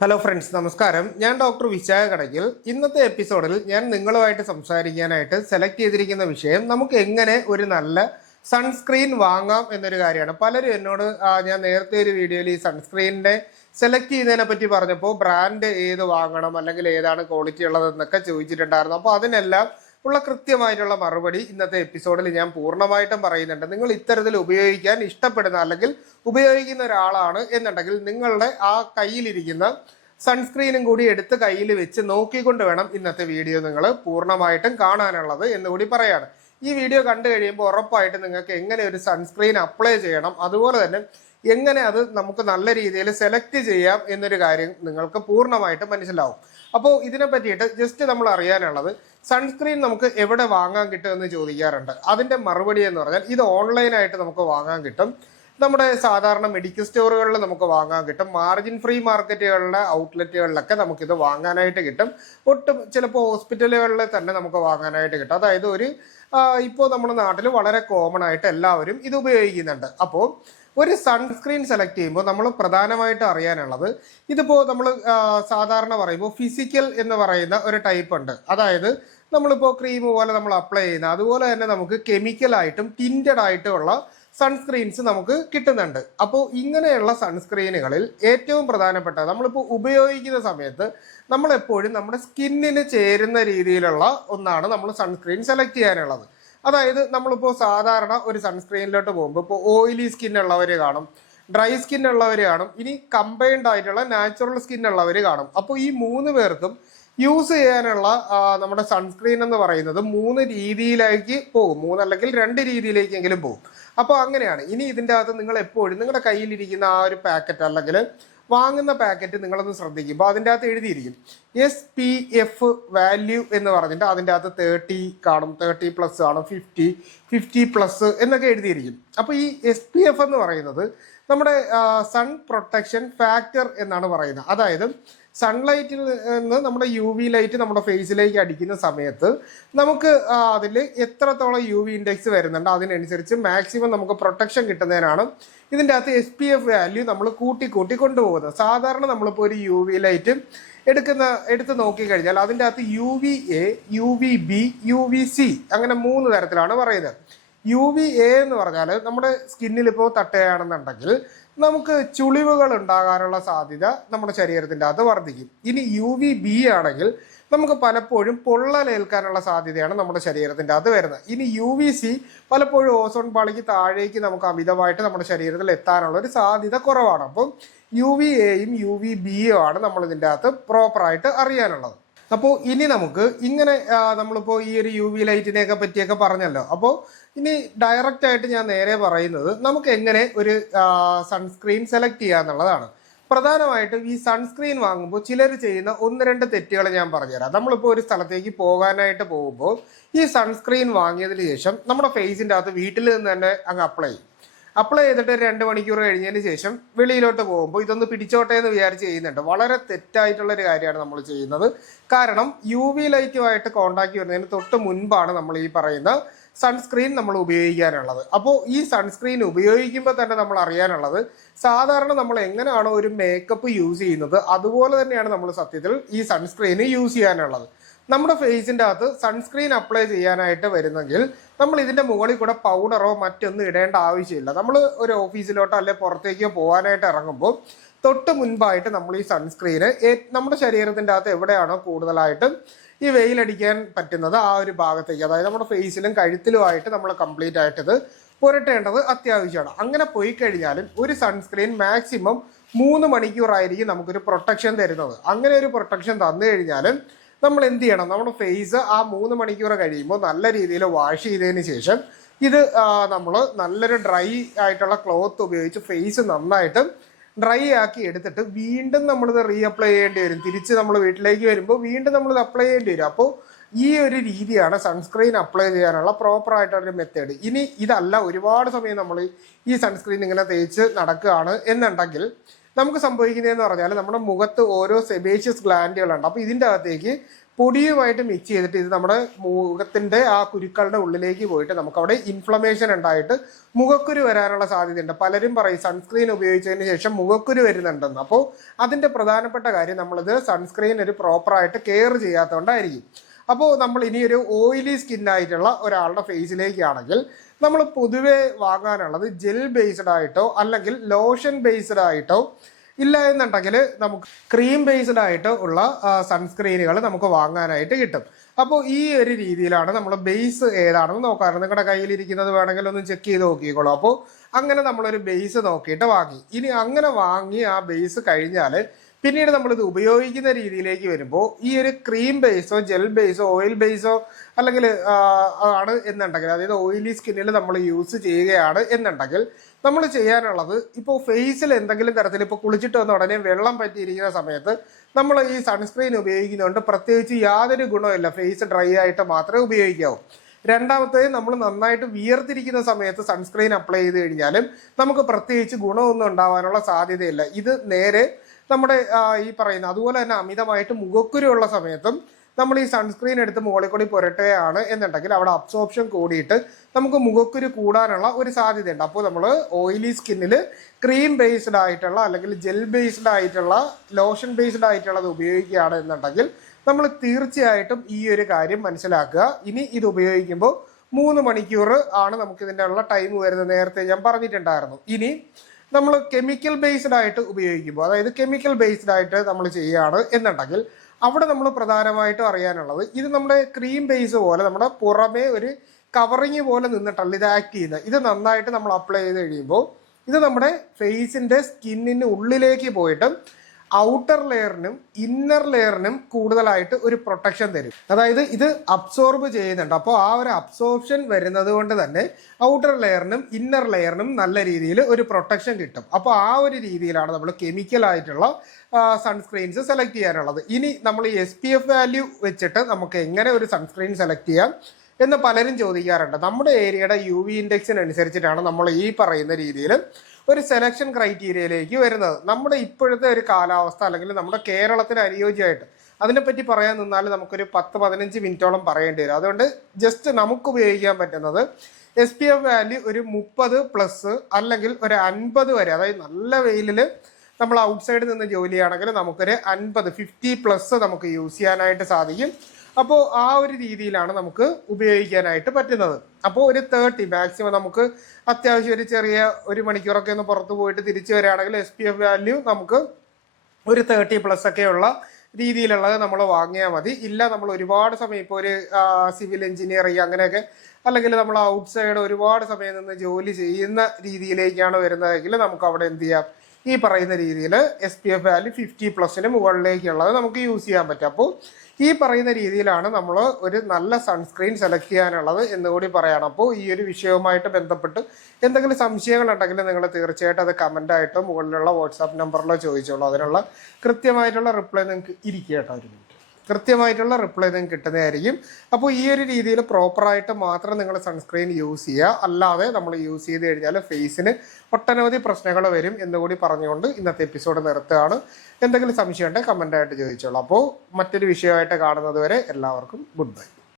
Hello friends നമസ്കാരം. ഞാൻ doctor Vishakha Kadakkal. ഇന്നത്തെ എപ്പിസോഡിൽ ഞാൻ നിങ്ങളുമായിട്ട് സംസാരിക്കാനായിട്ട് സെലക്ട് ചെയ്തിരിക്കുന്ന വിഷയം നമുക്ക് എങ്ങനെ ഒരു നല്ല സൺസ്ക്രീൻ വാങ്ങാം എന്നൊരു കാര്യമാണ്. പലരും എന്നോട് ഞാൻ നേരത്തെ ഒരു വീഡിയോയിൽ ഈ സൺസ്ക്രീനിന്റെ സെലക്ട് ചെയ്യുന്നതിനെ പറ്റി പറഞ്ഞപ്പോൾ ബ്രാൻഡ് ഏത് വാങ്ങണം അല്ലെങ്കിൽ ഏതാണ് ക്വാളിറ്റി ഉള്ളതെന്നൊക്കെ ചോദിച്ചിട്ടുണ്ടായിരുന്നു. അപ്പോൾ അതിനെല്ലാം ഉള്ള കൃത്യമായിട്ടുള്ള മറുപടി ഇന്നത്തെ എപ്പിസോഡിൽ ഞാൻ പൂർണമായിട്ടും പറയുന്നുണ്ട്. നിങ്ങൾ ഇത്തരത്തിൽ ഉപയോഗിക്കാൻ ഇഷ്ടപ്പെടുന്ന അല്ലെങ്കിൽ ഉപയോഗിക്കുന്ന ഒരാളാണ് എന്നുണ്ടെങ്കിൽ നിങ്ങളുടെ ആ കയ്യിലിരിക്കുന്ന സൺസ്ക്രീനും കൂടി എടുത്ത് കയ്യിൽ വെച്ച് നോക്കിക്കൊണ്ട് വേണം ഇന്നത്തെ വീഡിയോ നിങ്ങൾ പൂർണമായിട്ടും കാണാനുള്ളത് എന്നുകൂടി പറയാണ്. ഈ വീഡിയോ കണ്ടു കഴിയുമ്പോൾ ഉറപ്പായിട്ട് നിങ്ങൾക്ക് എങ്ങനെ ഒരു സൺസ്ക്രീൻ അപ്ലൈ ചെയ്യണം അതുപോലെ തന്നെ എങ്ങനെ അത് നമുക്ക് നല്ല രീതിയിൽ സെലക്ട് ചെയ്യാം എന്നൊരു കാര്യം നിങ്ങൾക്ക് പൂർണമായിട്ട് മനസ്സിലാവും. അപ്പോൾ ഇതിനെ പറ്റിയിട്ട് ജസ്റ്റ് നമ്മൾ അറിയാനുള്ളത് സൺസ്ക്രീൻ നമുക്ക് എവിടെ വാങ്ങാൻ കിട്ടും എന്ന് ചോദിക്കാറുണ്ട്. അതിന്റെ മറുപടി എന്ന് പറഞ്ഞാൽ ഇത് ഓൺലൈനായിട്ട് നമുക്ക് വാങ്ങാൻ കിട്ടും. നമ്മുടെ സാധാരണ മെഡിക്കൽ സ്റ്റോറുകളിൽ നമുക്ക് വാങ്ങാൻ കിട്ടും. മാർജിൻ ഫ്രീ മാർക്കറ്റുകളിലെ ഔട്ട്ലെറ്റുകളിലൊക്കെ നമുക്കിത് വാങ്ങാനായിട്ട് കിട്ടും. ഒട്ടും ചിലപ്പോൾ ഹോസ്പിറ്റലുകളിൽ തന്നെ നമുക്ക് വാങ്ങാനായിട്ട് കിട്ടും. അതായത് ഒരു ഇപ്പോൾ നമ്മുടെ നാട്ടിൽ വളരെ കോമൺ ആയിട്ട് എല്ലാവരും ഇത് ഉപയോഗിക്കുന്നുണ്ട്. അപ്പോൾ ഒരു സൺസ്ക്രീൻ സെലക്ട് ചെയ്യുമ്പോൾ നമ്മൾ പ്രധാനമായിട്ട് അറിയാനുള്ളത് ഇതിപ്പോൾ നമ്മൾ സാധാരണ പറയുമ്പോൾ ഫിസിക്കൽ എന്ന് പറയുന്ന ഒരു ടൈപ്പ് ഉണ്ട്. അതായത് നമ്മളിപ്പോൾ ക്രീം പോലെ നമ്മൾ അപ്ലൈ ചെയ്യുന്ന അതുപോലെ തന്നെ നമുക്ക് കെമിക്കലായിട്ടും ടിന്റഡ് ആയിട്ടുമുള്ള സൺസ്ക്രീൻസ് നമുക്ക് കിട്ടുന്നുണ്ട്. അപ്പോൾ ഇങ്ങനെയുള്ള സൺസ്ക്രീനുകളിൽ ഏറ്റവും പ്രധാനപ്പെട്ട നമ്മളിപ്പോൾ ഉപയോഗിക്കുന്ന സമയത്ത് നമ്മളെപ്പോഴും നമ്മുടെ സ്കിന്നിന് ചേരുന്ന രീതിയിലുള്ള ഒന്നാണ് നമ്മൾ സൺസ്ക്രീൻ സെലക്ട് ചെയ്യാനുള്ളത്. അതായത് നമ്മളിപ്പോൾ സാധാരണ ഒരു സൺസ്ക്രീനിലോട്ട് പോകുമ്പോൾ ഇപ്പോൾ ഓയിലി സ്കിൻ ഉള്ളവർ കാണും ഡ്രൈ സ്കിൻ ഉള്ളവർ കാണും ഇനി കമ്പൈൻഡ് ആയിട്ടുള്ള നാച്ചുറൽ സ്കിൻ ഉള്ളവർ കാണും. അപ്പോൾ ഈ മൂന്ന് പേർക്കും യൂസ് ചെയ്യാനുള്ള നമ്മുടെ സൺസ്ക്രീൻ എന്ന് പറയുന്നത് മൂന്ന് രീതിയിലേക്ക് പോകും. മൂന്നല്ലെങ്കിൽ രണ്ട് രീതിയിലേക്കെങ്കിലും പോകും. അപ്പോൾ അങ്ങനെയാണ്. ഇനി ഇതിന്റെ അകത്ത് നിങ്ങൾ എപ്പോഴും നിങ്ങളുടെ കയ്യിലിരിക്കുന്ന ആ ഒരു പാക്കറ്റ് അല്ലെങ്കിൽ വാങ്ങുന്ന പാക്കറ്റ് നിങ്ങളൊന്ന് ശ്രദ്ധിക്കുമ്പോൾ അതിന്റെ അകത്ത് എഴുതിയിരിക്കും. എസ് പി എഫ് വാല്യൂ എന്ന് പറഞ്ഞിട്ട് അതിന്റെ അകത്ത് തേർട്ടി കാണും. തേർട്ടി പ്ലസ് കാണും. ഫിഫ്റ്റി ഫിഫ്റ്റി പ്ലസ് എന്നൊക്കെ എഴുതിയിരിക്കും. അപ്പോൾ ഈ എസ് പി എഫ് എന്ന് പറയുന്നത് നമ്മുടെ സൺ പ്രൊട്ടക്ഷൻ ഫാക്ടർ എന്നാണ് പറയുന്നത്. അതായത് സൺലൈറ്റിൽ നിന്ന് നമ്മുടെ യു വി ലൈറ്റ് നമ്മുടെ ഫേസിലേക്ക് അടിക്കുന്ന സമയത്ത് നമുക്ക് അതിൽ എത്രത്തോളം യു വി ഇൻഡെക്സ് വരുന്നുണ്ട് അതിനനുസരിച്ച് മാക്സിമം നമുക്ക് പ്രൊട്ടക്ഷൻ കിട്ടുന്നതിനാണ് ഇതിന്റെ അകത്ത് എസ് പി എഫ് വാല്യൂ നമ്മൾ കൂട്ടി കൂട്ടി കൊണ്ടുപോകുന്നത്. സാധാരണ നമ്മളിപ്പോൾ ഒരു യു വി ലൈറ്റ് എടുക്കുന്ന എടുത്ത് നോക്കിക്കഴിഞ്ഞാൽ അതിന്റെ അകത്ത് U V A U V B U V C അങ്ങനെ മൂന്ന് തരത്തിലാണ് പറയുന്നത്. യു വി എ എന്ന് പറഞ്ഞാൽ നമ്മുടെ സ്കിന്നിൽ ഇപ്പോൾ തട്ടുകയാണെന്നുണ്ടെങ്കിൽ നമുക്ക് ചുളിവുകൾ ഉണ്ടാകാനുള്ള സാധ്യത നമ്മുടെ ശരീരത്തിന്റെ അത് വർദ്ധിക്കും. ഇനി യു വി ബി ആണെങ്കിൽ നമുക്ക് പലപ്പോഴും പൊള്ളലേൽക്കാനുള്ള സാധ്യതയാണ് നമ്മുടെ ശരീരത്തിന്റെ അത് വരുന്നത്. ഇനി യു വി സി പലപ്പോഴും ഓസോൺ പാളിക്ക് താഴേക്ക് നമുക്ക് അമിതമായിട്ട് നമ്മുടെ ശരീരത്തിൽ എത്താനുള്ള ഒരു സാധ്യത കുറവാണ്. അപ്പം യു വി എയും യു വി ബിയും ആണ് നമ്മൾ ഇതിന്റെ അകത്ത് പ്രോപ്പറായിട്ട് അറിയാനുള്ളത്. അപ്പോൾ ഇനി നമുക്ക് ഇങ്ങനെ നമ്മളിപ്പോൾ ഈ ഒരു യു വി ലൈറ്റിനെയൊക്കെ പറ്റിയൊക്കെ പറഞ്ഞല്ലോ. അപ്പോൾ ഇനി ഡയറക്റ്റ് ആയിട്ട് ഞാൻ നേരെ പറയുന്നത് നമുക്ക് എങ്ങനെ ഒരു സൺസ്ക്രീൻ സെലക്ട് ചെയ്യാന്നുള്ളതാണ് പ്രധാനമായിട്ടും ഈ സൺസ്ക്രീൻ വാങ്ങുമ്പോൾ ചിലർ ചെയ്യുന്ന ഒന്ന് രണ്ട് തെറ്റുകൾ ഞാൻ പറഞ്ഞുതരാം. നമ്മളിപ്പോൾ ഒരു സ്ഥലത്തേക്ക് പോകാനായിട്ട് പോകുമ്പോൾ ഈ സൺസ്ക്രീൻ വാങ്ങിയതിന് ശേഷം നമ്മുടെ ഫേസിന്റെ അകത്ത് വീട്ടിൽ നിന്ന് തന്നെ അങ്ങ് അപ്ലൈ ചെയ്യും. അപ്ലൈ ചെയ്തിട്ട് രണ്ട് മണിക്കൂർ കഴിഞ്ഞതിന് ശേഷം വെളിയിലോട്ട് പോകുമ്പോൾ ഇതൊന്ന് പിടിച്ചോട്ടെ എന്ന് വിചാരിച്ച് ചെയ്യുന്നുണ്ട്. വളരെ തെറ്റായിട്ടുള്ള ഒരു കാര്യമാണ് നമ്മൾ ചെയ്യുന്നത്. കാരണം യു വി ലൈറ്റുമായിട്ട് കോണ്ടാക്ട് വരുന്നതിന് തൊട്ട് മുൻപാണ് നമ്മൾ ഈ പറയുന്ന സൺസ്ക്രീൻ നമ്മൾ ഉപയോഗിക്കാനുള്ളത്. അപ്പോൾ ഈ സൺസ്ക്രീൻ ഉപയോഗിക്കുമ്പോൾ തന്നെ നമ്മൾ അറിയാനുള്ളത് സാധാരണ നമ്മൾ എങ്ങനെയാണോ ഒരു മേക്കപ്പ് യൂസ് ചെയ്യുന്നത് അതുപോലെ തന്നെയാണ് നമ്മൾ സത്യത്തിൽ ഈ സൺസ്ക്രീന് യൂസ് ചെയ്യാനുള്ളത്. നമ്മുടെ ഫേസിന്റെ അകത്ത് സൺസ്ക്രീൻ അപ്ലൈ ചെയ്യാനായിട്ട് വരുന്നെങ്കിൽ നമ്മൾ ഇതിന്റെ മുകളിൽ കൂടെ പൗഡറോ മറ്റൊന്നും ഇടേണ്ട ആവശ്യമില്ല. നമ്മൾ ഒരു ഓഫീസിലോട്ടോ അല്ലെ പുറത്തേക്കോ പോകാനായിട്ട് ഇറങ്ങുമ്പോൾ തൊട്ട് മുൻപായിട്ട് നമ്മൾ ഈ സൺസ്ക്രീന് നമ്മുടെ ശരീരത്തിന്റെ അകത്ത് എവിടെയാണോ കൂടുതലായിട്ടും ഈ വെയിലടിക്കാൻ പറ്റുന്നത് ആ ഒരു ഭാഗത്തേക്ക്. അതായത് നമ്മുടെ ഫേസിലും കഴുത്തിലും ആയിട്ട് നമ്മൾ കംപ്ലീറ്റ് ആയിട്ട് ഇത് പുരട്ടേണ്ടത് അത്യാവശ്യമാണ്. അങ്ങനെ പോയി കഴിഞ്ഞാലും ഒരു സൺസ്ക്രീൻ മാക്സിമം മൂന്ന് മണിക്കൂറായിരിക്കും നമുക്കൊരു പ്രൊട്ടക്ഷൻ തരുന്നത്. അങ്ങനെ ഒരു പ്രൊട്ടക്ഷൻ തന്നു കഴിഞ്ഞാലും നമ്മൾ എന്ത് ചെയ്യണം? നമ്മുടെ ഫേസ് ആ മൂന്ന് മണിക്കൂർ കഴിയുമ്പോൾ നല്ല രീതിയിൽ വാഷ് ചെയ്തതിന് ശേഷം ഇത് നമ്മൾ നല്ലൊരു ഡ്രൈ ആയിട്ടുള്ള ക്ലോത്ത് ഉപയോഗിച്ച് ഫേസ് നന്നായിട്ട് ഡ്രൈ ആക്കി എടുത്തിട്ട് വീണ്ടും നമ്മളിത് റീഅപ്ലൈ ചെയ്യേണ്ടി വരും. തിരിച്ച് നമ്മൾ വീട്ടിലേക്ക് വരുമ്പോൾ വീണ്ടും നമ്മളിത് അപ്ലൈ ചെയ്യേണ്ടി വരും. അപ്പോൾ ഈ ഒരു രീതിയാണ് സൺസ്ക്രീൻ അപ്ലൈ ചെയ്യാനുള്ള പ്രോപ്പർ ആയിട്ടുള്ള മെത്തേഡ് ഇനി ഇതല്ല ഒരുപാട് സമയം നമ്മൾ ഈ സൺസ്ക്രീൻ ഇങ്ങനെ തേച്ച് നടക്കുകയാണ് എന്നുണ്ടെങ്കിൽ നമുക്ക് സംഭവിക്കുന്നതെന്ന് പറഞ്ഞാൽ നമ്മുടെ മുഖത്ത് ഓരോ സെബേഷ്യസ് ഗ്ലാൻഡുകളുണ്ട് അപ്പോൾ ഇതിന്റെ അകത്തേക്ക് പൊടിയുമായിട്ട് മിക്സ് ചെയ്തിട്ട് ഇത് നമ്മുടെ മുഖത്തിന്റെ ആ കുരുക്കളുടെ ഉള്ളിലേക്ക് പോയിട്ട് നമുക്കവിടെ ഇൻഫ്ലമേഷൻ ഉണ്ടായിട്ട് മുഖക്കുരു വരാനുള്ള സാധ്യതയുണ്ട്. പലരും പറയും സൺസ്ക്രീൻ ഉപയോഗിച്ചതിന് ശേഷം മുഖക്കുരു വരുന്നുണ്ടെന്ന്. അപ്പോൾ അതിന്റെ പ്രധാനപ്പെട്ട കാര്യം നമ്മളിത് സൺസ്ക്രീൻ ഒരു പ്രോപ്പറായിട്ട് കെയർ ചെയ്യാത്തതുകൊണ്ടായിരിക്കും അപ്പോൾ നമ്മൾ ഇനി ഒരു ഓയിലി സ്കിന്നായിട്ടുള്ള ഒരാളുടെ ഫേസിലേക്കാണെങ്കിൽ നമ്മൾ പൊതുവെ വാങ്ങാനുള്ളത് ജെൽ ബേസ്ഡ് ആയിട്ടോ അല്ലെങ്കിൽ ലോഷൻ ബേസ്ഡ് ആയിട്ടോ ഇല്ല എന്നുണ്ടെങ്കിൽ നമുക്ക് ക്രീം ബേസ്ഡ് ആയിട്ട് ഉള്ള സൺസ്ക്രീനുകൾ നമുക്ക് വാങ്ങാനായിട്ട് കിട്ടും. അപ്പോൾ ഈ ഒരു രീതിയിലാണ് നമ്മൾ ബേസ് ഏതാണെന്ന് നോക്കാറ്. നിങ്ങളുടെ കയ്യിലിരിക്കുന്നത് വേണമെങ്കിൽ ഒന്ന് ചെക്ക് ചെയ്ത് നോക്കിക്കോളൂ. അപ്പോൾ അങ്ങനെ നമ്മളൊരു ബേസ് നോക്കിയിട്ട് വാങ്ങി. ഇനി അങ്ങനെ വാങ്ങി ആ ബേസ് കഴിഞ്ഞാൽ പിന്നീട് നമ്മളിത് ഉപയോഗിക്കുന്ന രീതിയിലേക്ക് വരുമ്പോൾ ഈ ഒരു ക്രീം ബേസോ ജെൽ ബേസോ ഓയിൽ ബേസോ അല്ലെങ്കിൽ ആണ് എന്നുണ്ടെങ്കിൽ അതായത് ഓയിലി സ്കിന്നിൽ നമ്മൾ യൂസ് ചെയ്യുകയാണ് എന്നുണ്ടെങ്കിൽ നമ്മൾ ചെയ്യാനുള്ളത് ഇപ്പോൾ ഫേസിൽ എന്തെങ്കിലും തരത്തിൽ ഇപ്പോൾ കുളിച്ചിട്ട് വന്ന ഉടനെ വെള്ളം പറ്റിയിരിക്കുന്ന സമയത്ത് നമ്മൾ ഈ സൺസ്ക്രീൻ ഉപയോഗിക്കുന്നതുകൊണ്ട് പ്രത്യേകിച്ച് യാതൊരു ഗുണമില്ല ഫേസ് ഡ്രൈ ആയിട്ട് മാത്രമേ ഉപയോഗിക്കാവൂ. രണ്ടാമത്തേത് നമ്മൾ നന്നായിട്ട് വിയർത്തിരിക്കുന്ന സമയത്ത് സൺസ്ക്രീൻ അപ്ലൈ ചെയ്ത് കഴിഞ്ഞാലും നമുക്ക് പ്രത്യേകിച്ച് ഗുണമൊന്നും ഉണ്ടാവാനുള്ള സാധ്യതയില്ല. ഇത് നേരെ നമ്മുടെ ഈ പറയുന്ന അതുപോലെ തന്നെ അമിതമായിട്ട് മുഖക്കുരുള്ള സമയത്തും നമ്മൾ ഈ സൺസ്ക്രീൻ എടുത്ത് മുകളിൽ കൂടി പുരട്ടുകയാണ് എന്നുണ്ടെങ്കിൽ അവിടെ അബ്സോർപ്ഷൻ കൂടിയിട്ട് നമുക്ക് മുഖക്കുരു കൂടാനുള്ള ഒരു സാധ്യതയുണ്ട്. അപ്പോൾ നമ്മൾ ഓയിലി സ്കിന്നിൽ ക്രീം ബേസ്ഡ് ആയിട്ടുള്ള അല്ലെങ്കിൽ ജെൽ ബേസ്ഡ് ആയിട്ടുള്ള ലോഷൻ ബേസ്ഡ് ആയിട്ടുള്ളത് ഉപയോഗിക്കുകയാണ് എന്നുണ്ടെങ്കിൽ നമ്മൾ തീർച്ചയായിട്ടും ഈ ഒരു കാര്യം മനസ്സിലാക്കുക. ഇനി ഇത് ഉപയോഗിക്കുമ്പോൾ മൂന്ന് മണിക്കൂർ ആണ് നമുക്ക് ഇതിന്റെ ഉള്ള ടൈം വരുന്നത്. നേരത്തെ ഞാൻ പറഞ്ഞിട്ടുണ്ടായിരുന്നു. ഇനി നമ്മൾ കെമിക്കൽ ബേസ്ഡ് ആയിട്ട് ഉപയോഗിക്കുമ്പോൾ അതായത് കെമിക്കൽ ബേസ്ഡ് ആയിട്ട് നമ്മൾ ചെയ്യുകയാണ് എന്നുണ്ടെങ്കിൽ അവിടെ നമ്മൾ പ്രധാനമായിട്ടും അറിയാനുള്ളത് ഇത് നമ്മുടെ ക്രീം ബേസ് പോലെ നമ്മുടെ പുറമേ ഒരു കവറിങ് പോലെ നിന്നിട്ടല്ല ഇത് ആക്ട് ചെയ്യുന്നത്. ഇത് നന്നായിട്ട് നമ്മൾ അപ്ലൈ ചെയ്ത് കഴിയുമ്പോൾ ഇത് നമ്മുടെ ഫേസിന്റെ സ്കിന്നിന് ഉള്ളിലേക്ക് പോയിട്ട് ഔട്ടർ ലെയറിനും ഇന്നർ ലെയറിനും കൂടുതലായിട്ട് ഒരു പ്രൊട്ടക്ഷൻ തരും. അതായത് ഇത് അബ്സോർബ് ചെയ്യുന്നുണ്ട്. അപ്പോൾ ആ ഒരു അബ്സോർപ്ഷൻ വരുന്നത് കൊണ്ട് തന്നെ ഔട്ടർ ലെയറിനും ഇന്നർ ലെയറിനും നല്ല രീതിയിൽ ഒരു പ്രൊട്ടക്ഷൻ കിട്ടും. അപ്പോൾ ആ ഒരു രീതിയിലാണ് നമ്മൾ കെമിക്കലായിട്ടുള്ള സൺസ്ക്രീൻസ് സെലക്ട് ചെയ്യാനുള്ളത്. ഇനി നമ്മൾ എസ് പി എഫ് വാല്യൂ വെച്ചിട്ട് നമുക്ക് എങ്ങനെ ഒരു സൺസ്ക്രീൻ സെലക്ട് ചെയ്യാം എന്ന് പലരും ചോദിക്കാറുണ്ട്. നമ്മുടെ ഏരിയയുടെ യു വി ഇൻഡെക്സിനനുസരിച്ചിട്ടാണ് നമ്മൾ ഈ പറയുന്ന രീതിയിൽ ഒരു സെലക്ഷൻ ക്രൈറ്റീരിയയിലേക്ക് വരുന്നത്. നമ്മുടെ ഇപ്പോഴത്തെ ഒരു കാലാവസ്ഥ അല്ലെങ്കിൽ നമ്മുടെ കേരളത്തിന് അനുയോജ്യമായിട്ട് അതിനെപ്പറ്റി പറയാൻ നിന്നാൽ നമുക്കൊരു പത്ത് പതിനഞ്ച് മിനിറ്റോളം പറയേണ്ടി വരും. അതുകൊണ്ട് ജസ്റ്റ് നമുക്ക് ഉപയോഗിക്കാൻ പറ്റുന്നത് എസ് പി എഫ് വാല്യൂ ഒരു മുപ്പത് പ്ലസ് അല്ലെങ്കിൽ ഒരു അൻപത് വരെ അതായത് നല്ല വെയിലിൽ നമ്മൾ ഔട്ട്സൈഡിൽ നിന്ന് ജോലിയാണെങ്കിൽ നമുക്കൊരു അൻപത് ഫിഫ്റ്റി പ്ലസ് നമുക്ക് യൂസ് ചെയ്യാനായിട്ട് സാധിക്കും. അപ്പോൾ ആ ഒരു രീതിയിലാണ് നമുക്ക് ഉപയോഗിക്കാനായിട്ട് പറ്റുന്നത്. അപ്പോൾ ഒരു തേർട്ടി മാക്സിമം നമുക്ക് അത്യാവശ്യം ഒരു ചെറിയ ഒരു മണിക്കൂറൊക്കെ ഒന്ന് പുറത്ത് പോയിട്ട് തിരിച്ചു വരികയാണെങ്കിൽ എസ് പി എഫ് വാല്യൂ നമുക്ക് ഒരു തേർട്ടി പ്ലസ് ഒക്കെയുള്ള രീതിയിലുള്ളത് നമ്മൾ വാങ്ങിയാൽ മതി. ഇല്ല നമ്മൾ ഒരുപാട് സമയം ഇപ്പോൾ ഒരു സിവിൽ എഞ്ചിനീയറിംഗ് അങ്ങനെയൊക്കെ അല്ലെങ്കിൽ നമ്മൾ ഔട്ട് സൈഡ് ഒരുപാട് സമയം നിന്ന് ജോലി ചെയ്യുന്ന രീതിയിലേക്കാണ് വരുന്നതെങ്കിൽ നമുക്ക് അവിടെ എന്ത് ചെയ്യാം? ഈ പറയുന്ന രീതിയിൽ S P F value fifty പ്ലസിന് മുകളിലേക്കുള്ളത് നമുക്ക് യൂസ് ചെയ്യാൻ പറ്റും. അപ്പോൾ ഈ പറയുന്ന രീതിയിലാണ് നമ്മൾ ഒരു നല്ല സൺസ്ക്രീൻ സെലക്ട് ചെയ്യാനുള്ളത് എന്നുകൂടി പറയണം. അപ്പോൾ ഈ ഒരു വിഷയവുമായിട്ട് ബന്ധപ്പെട്ട് എന്തെങ്കിലും സംശയങ്ങൾ ഉണ്ടെങ്കിൽ നിങ്ങൾ തീർച്ചയായിട്ടും അത് കമന്റായിട്ടോ മുകളിലുള്ള വാട്സാപ്പ് നമ്പറിലോ ചോദിച്ചോളൂ. അതിനുള്ള കൃത്യമായിട്ടുള്ള റിപ്ലൈ നിങ്ങൾക്ക് ഇരിക്കുക കേട്ടോ ഒരു മിനിറ്റ് കൃത്യമായിട്ടുള്ള റിപ്ലൈ നിങ്ങൾക്ക് കിട്ടുന്നതായിരിക്കും. അപ്പോൾ ഈ ഒരു രീതിയിൽ പ്രോപ്പറായിട്ട് മാത്രം നിങ്ങൾ സൺസ്ക്രീൻ യൂസ് ചെയ്യുക. അല്ലാതെ നമ്മൾ യൂസ് ചെയ്ത് കഴിഞ്ഞാൽ ഫേസിന് ഒട്ടനവധി പ്രശ്നങ്ങൾ വരും എന്നുകൂടി പറഞ്ഞുകൊണ്ട് ഇന്നത്തെ എപ്പിസോഡ് നിർത്തുകയാണ്. എന്തെങ്കിലും സംശയം ഉണ്ടെങ്കിൽ കമന്റായിട്ട് ചോദിച്ചോളൂ. അപ്പോൾ മറ്റൊരു വിഷയമായിട്ട് കാണുന്നത് വരെ എല്ലാവർക്കും ഗുഡ് ബൈ